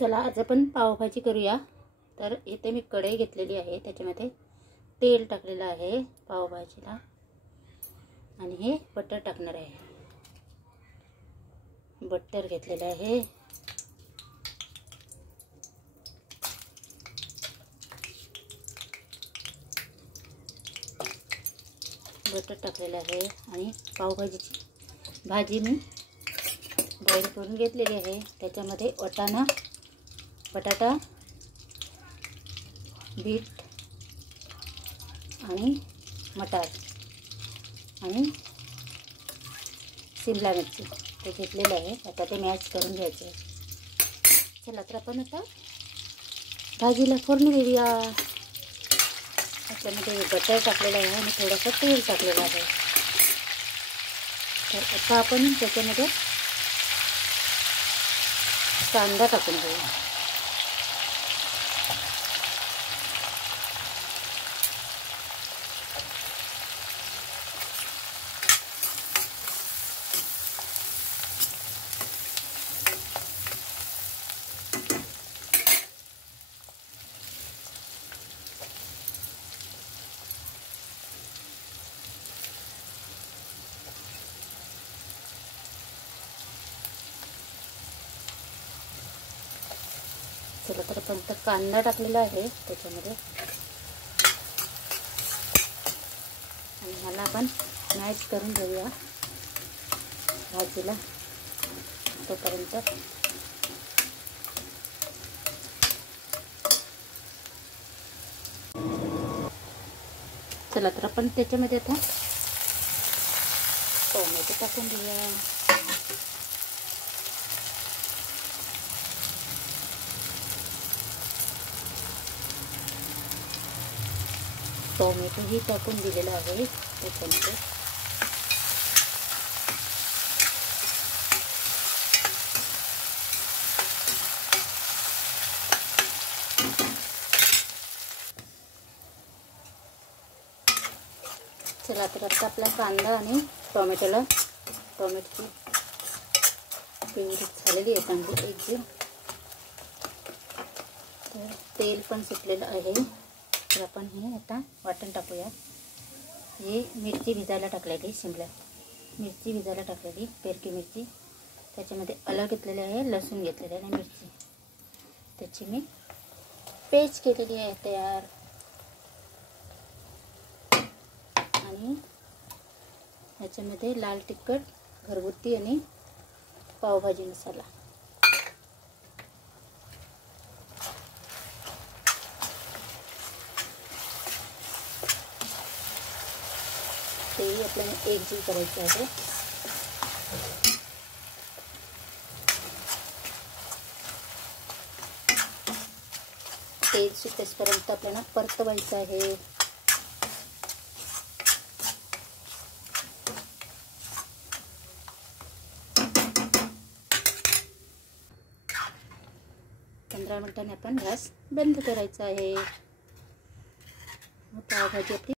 चला आज आपण पावभाजी करूया। तर इथे मी कढई घेतलेली आहे, त्याच्यामध्ये तेल टाकलेलं आहे पावभाजीला आणि हे बटर टाकणार आहे। बटर घेतलेलं आहे, बटर टाकलेलं आहे आणि पावभाजीची भाजी मी बॉईल करून घेतलेली आहे। त्याच्यामध्ये वाटाणा, बटाटा, बीट आणि मटार आणि शिमला मिरची ते घेतलेलं आहे। आता ते मॅश करून घ्यायचं आहे। चला तर आपण आता भाजीला फोडणी देऊया। त्याच्यामध्ये बटर टाकलेलं आहे आणि थोडंसं तेल टाकलेलं आहे। तर आता आपण त्याच्यामध्ये कांदा टाकून घेऊया। चला तर आपण कांदा टाकलेला आहे त्याच्यामध्ये आणि ह्याला आपण मॅश करून घेऊया भाजीला तोपर्यंत। चला तर आपण त्याच्यामध्ये आता टोमॅटो टाकून घेऊया। टोमॅटो ही टाकून दिलेला आहे त्याच्यामध्ये। चला तर आता आपला कांदा आणि टोमॅटोची प्युरी झालेली आहे चांगली एकजीव। तर तेल पण सुटलेलं आहे। तर आपण हे आता वाटण टाकूया। हे मिरची भिजायला टाकलेली, शिमला मिरची भिजायला टाकलेली, पेरकी मिरची, त्याच्यामध्ये आलं घेतलेले आहे, लसूण घेतलेले आहे आणि मिरची, त्याची मी पेस्ट केलेली आहे तयार। आणि ह्याच्यामध्ये लाल तिखट, घरगुती आणि पावभाजी मसाला, ते आपल्याला एकजीव करायचं आहे। तेल सुटेपर्यंत आपल्याला परतवायचं आहे। 15 मिनिटांनी आपण गॅस बंद करायचा आहे। पावभाजी आपली